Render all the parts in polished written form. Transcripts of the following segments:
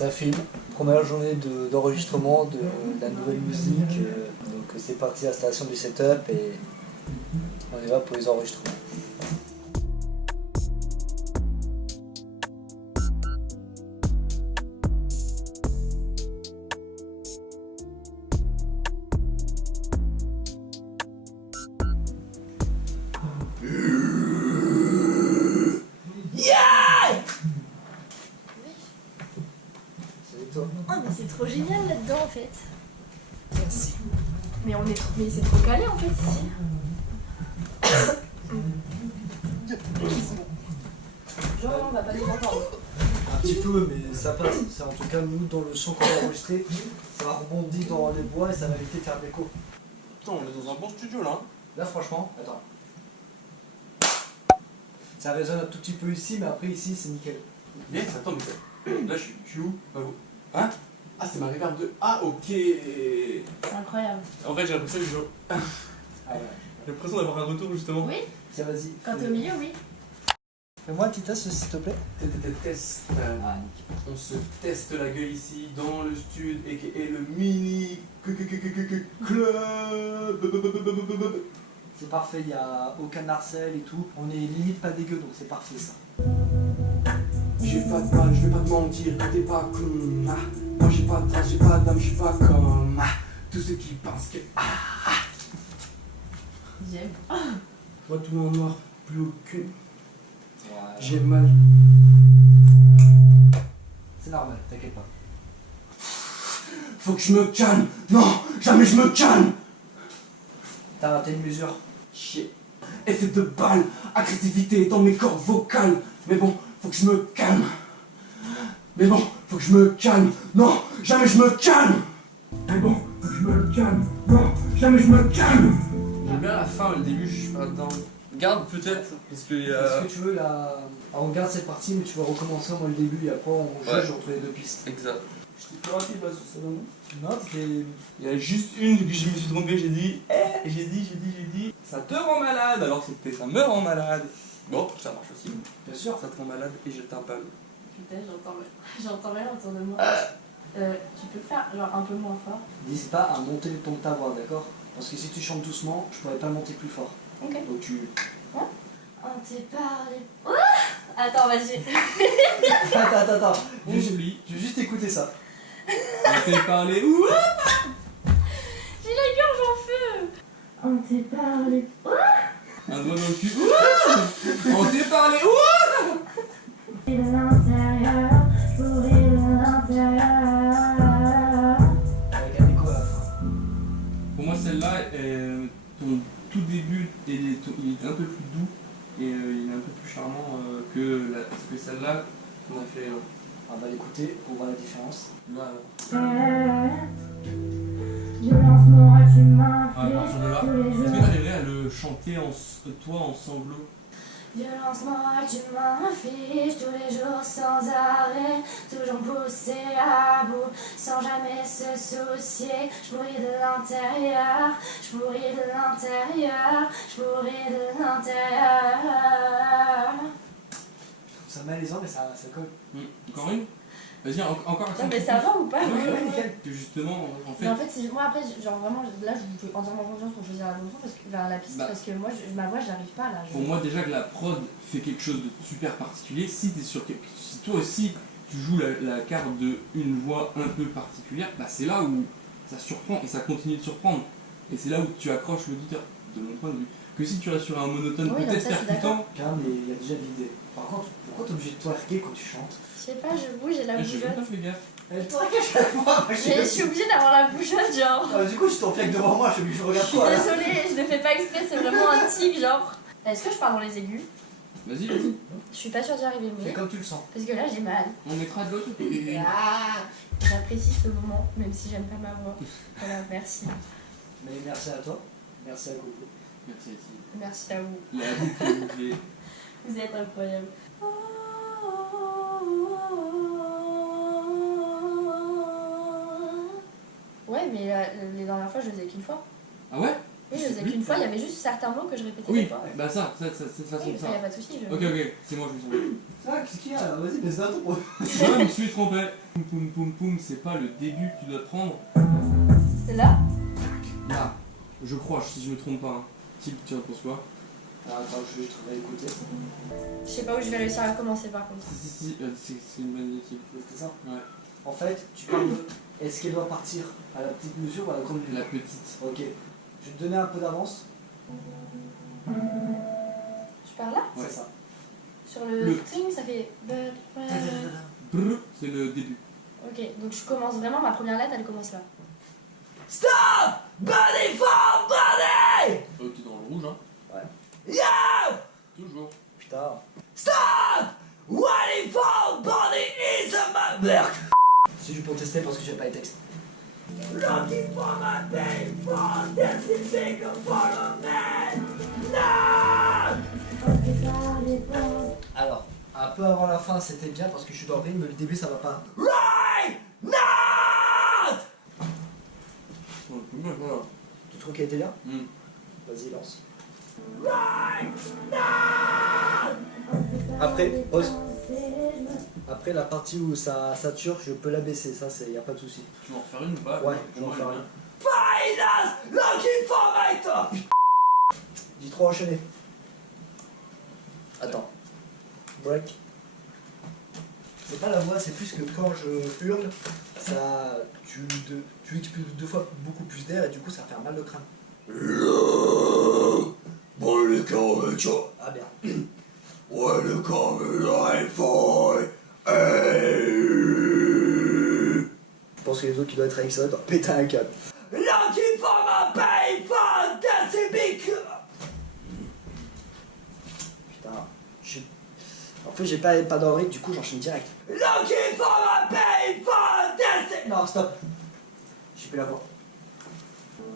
Ça filme. Première journée d'enregistrement de la nouvelle musique. Donc c'est parti, installation du setup et on y va pour les enregistrements. Oh mais c'est trop génial là-dedans en fait. Merci. Mais c'est trop calé en fait ici. Genre on va pas nous entendre. Un petit peu, mais ça passe. C'est en tout cas, nous, dans le son qu'on a enregistré, ça va rebondir dans les bois et ça va éviter de faire de l'écho. Putain, on est dans un bon studio là. Là, franchement, attends. Ça résonne un tout petit peu ici, mais après, ici, c'est nickel. Yes, attends, mais là je suis où? Hein? Ah, c'est ma reverb de. Ah, ok. C'est incroyable. En fait, j'ai l'impression que Ah ouais. j'ai l'impression d'avoir un retour justement. Oui, Tiens, vas-y. quand t'es au milieu, oui. Fais-moi un petit test, s'il te plaît. Test. Ah, nickel. On se teste la gueule ici dans le studio et le mini club. C'est parfait, il n'y a aucun harcèle et tout. On est limite pas dégueu, donc c'est parfait ça. J'ai pas de mal, je vais pas te mentir, t'es pas con. Ah, moi j'ai pas de trace, j'ai pas d'âme, je suis pas comme tous ceux qui pensent que. J'aime. Moi tout en noir, plus aucune. Ouais. J'ai mal. C'est normal, t'inquiète pas. Faut que je me calme. Non, jamais je me calme. T'as raté une mesure. Chier. Effet de balle, agressivité dans mes cordes vocales. Mais bon, faut que je me calme. Mais bon, faut que je me calme. Non, jamais je me calme. Mais bon, faut que je me calme. Non, jamais je me calme. J'aime bien la fin, le début, je suis pas dedans. Garde peut-être, parce que Est-ce que tu veux la... Alors, on garde cette partie, mais tu vas recommencer moi le début et après on juge entre les deux pistes. Exact. J'étais plus rapide là sur ça, non? Non, c'était... Il y a juste une que je me suis trompé, j'ai dit, j'ai dit, ça te rend malade, alors c'était ça me rend malade. Bon, ça marche aussi. Bien sûr. Ça te rend malade et je t'impale. Putain, j'entends rien autour de moi. Tu peux faire genre un peu moins fort. N'hésite pas à monter le ton de ta voix, d'accord? Parce que si tu chantes doucement, je pourrais pas monter plus fort. Ok. Donc tu... On t'est parlé. Attends, vas-y. Attends. On oublie. Je vais juste écouter ça. On t'est parlé où? J'ai la gorge en feu. On t'est parlé. Un doigt dans le cul. Ouh. On t'est parlé où? De l'intérieur, pourri de l'intérieur. Avec un écho à la fin. Pour moi, celle-là, ton tout début, il est un peu plus doux et il est un peu plus charmant que celle-là qu'on a fait. On va l'écouter pour voir la différence. Là. Violence morale, tu m'as À partir de là, tous les est-ce jours. que t'arriverais à le chanter toi en sanglots? Violence morale, tu m'infliges tous les jours sans arrêt, toujours poussé à bout, sans jamais se soucier. Je pourris de l'intérieur, je pourris de l'intérieur, je pourris de l'intérieur. Je trouve ça malaisant, mais ça colle. Encore une? Vas-y, encore un Non mais ça va ou pas? Ouais, nickel. Que justement, en fait. Mais en fait, moi après, genre vraiment, là je vous fais entièrement confiance pour choisir la chanson, parce que, la piste, Bah. parce que moi, ma voix, j'arrive pas là. Pour moi, déjà que la prod fait quelque chose de super particulier, si toi aussi tu joues la carte d'une voix un peu particulière, bah c'est là où ça surprend et ça continue de surprendre. Et c'est là où tu accroches l'auditeur, de mon point de vue. Que si tu restes sur un monotone Oui, non, peut-être ça, je suis percutant, Calme, mais il y a déjà de l'idée. Par contre, pourquoi t'es obligé de twerker quand tu chantes? Je sais pas, je bouge, j'ai la j'ai même pas bougeotte. fait gaffe. Elle twerk à chaque fois. Mais je suis obligée d'avoir la bougeotte, genre. Du coup, je t'enfiaque devant moi, je regarde Je suis quoi là? désolée, je le fais pas exprès, c'est vraiment un tic, genre. Est-ce que je pars dans les aigus? Vas-y. Je suis pas sûre d'y arriver, Fais mais. comme tu le sens. Parce que là, j'ai mal. On mettra de l'autre côté. Ah, j'apprécie ce moment, même si j'aime pas ma voix. Voilà, merci. Mais merci à toi. Merci à Coco. Merci à ti. Merci à vous. La boucle. Vous êtes incroyable. Ouais, mais les dernières fois, je le faisais qu'une fois. Ah ouais? Oui, je faisais qu'une fois, il y avait juste certains mots que je répétais Oui, des fois. bah ça, c'est façon Oui, ça, ça. y a pas de souci. Ok, ok, c'est moi, je me suis trompé. Ah, qu'est-ce qu'il y a là? Vas-y, mais c'est un ton. Je me suis trompé. Poum poum poum poum, c'est pas le début que tu dois prendre. C'est là? Là, je crois, si je me trompe pas. Hein. Type, tu en penses quoi? Ah, attends, je vais écouter. Je sais pas où je vais réussir à commencer par contre. Si, c'est une bonne équipe. C'était ça? Ouais. En fait, tu parles de. Est-ce qu'elle doit partir à la petite mesure ou à la grande mesure? La petite. Ok. Je vais te donner un peu d'avance. Tu parles là? Ouais. C'est ça. Sur le string, ça fait. Brr, c'est le début. Ok, donc je commence vraiment, ma première lettre elle commence là. Stop! Body for body! T'es dans le rouge, hein? Ouais. Yo! Toujours. Putain. Stop! Waiting for body is a murder! C'est juste pour tester parce que j'ai pas les textes. Looking for my day for dancing big follow me. No! Alors, un peu avant la fin c'était bien parce que je suis dans le rythme, mais le début ça va pas. Right! Not! Tu trouves qu'elle était bien? Vas-y, lance. Après, pause. Après la partie où ça sature, je peux la baisser, ça c'est y a pas de souci. Tu veux en refaire une ou pas? Ouais, je vais en faire une. Finance looking for my top. J'ai trop enchaîné. Attends. Break. C'est pas la voix, c'est plus que quand je hurle, ça, tu expulses 2 fois beaucoup plus d'air et du coup ça fait un mal de crâne. Bon, le carré, Ah bien. ouais, le carré, fort. Je pense que les autres qui doivent être avec ça doivent péter un câble. Looking for my paper, that's a big... Putain, en fait j'ai pas d'oreille, du coup j'enchaîne direct. Looking for my paper, that's a... Non, stop. J'ai plus la voix.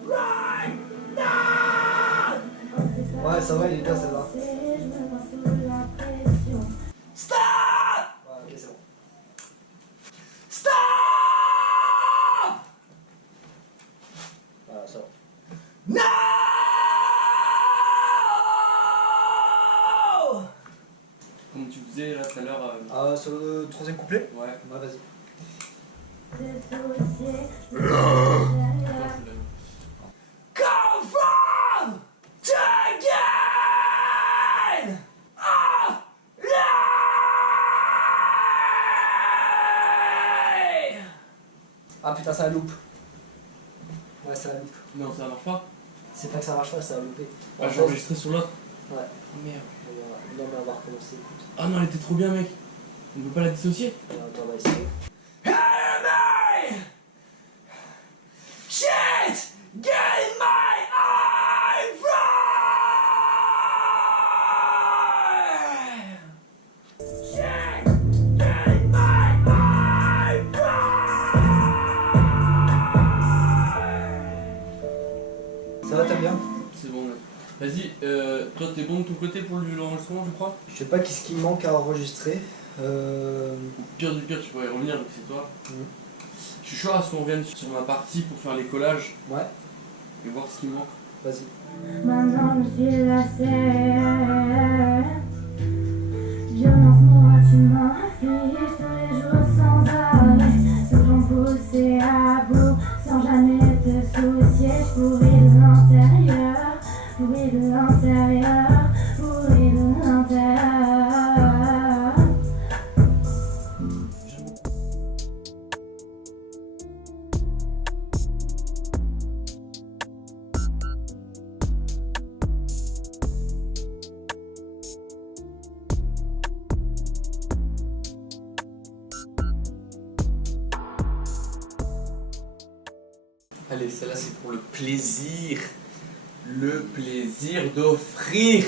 Right now. Ouais, ça va, il est bien celle-là. Stop! Ouais, ok, c'est bon. Stop! Voilà, ça va. No! Comme tu faisais là tout à l'heure. Sur le 3e couplet? Ouais. Ouais, vas-y. Come from again of life. Ah putain, ça loupe. Ouais, ça loupe. Non, ça marche pas. C'est pas que ça marche pas, ça a loupé. Ah, j'ai enregistré sur l'autre. Ouais. Oh merde. Non, mais on va recommencer, écoute. Ah non, elle était trop bien, mec. On peut pas la dissocier? Alors, attends, on va essayer. Enemy! Shit! Get my eye right! Shit! Get my eye right! Ça va, t'aimes bien? C'est bon, mec. Vas-y, toi t'es bon de ton côté pour l'enregistrement, je crois? Je sais pas qu'est-ce qui me manque à enregistrer. Au pire du pire, tu pourrais y revenir, donc c'est toi. Je suis chaud à ce qu'on revienne sur ma partie pour faire les collages Ouais, et voir ce qui manque. vas-y. Maintenant je suis lassée. Violence, moi tu m'affiches tous les jours sans arrêt. Toujours poussé à bout sans jamais te soucier. Je pourris de l'intérieur, pourris de l'intérieur, pourris de l'intérieur. Allez, celle-là c'est pour le plaisir. Le plaisir d'offrir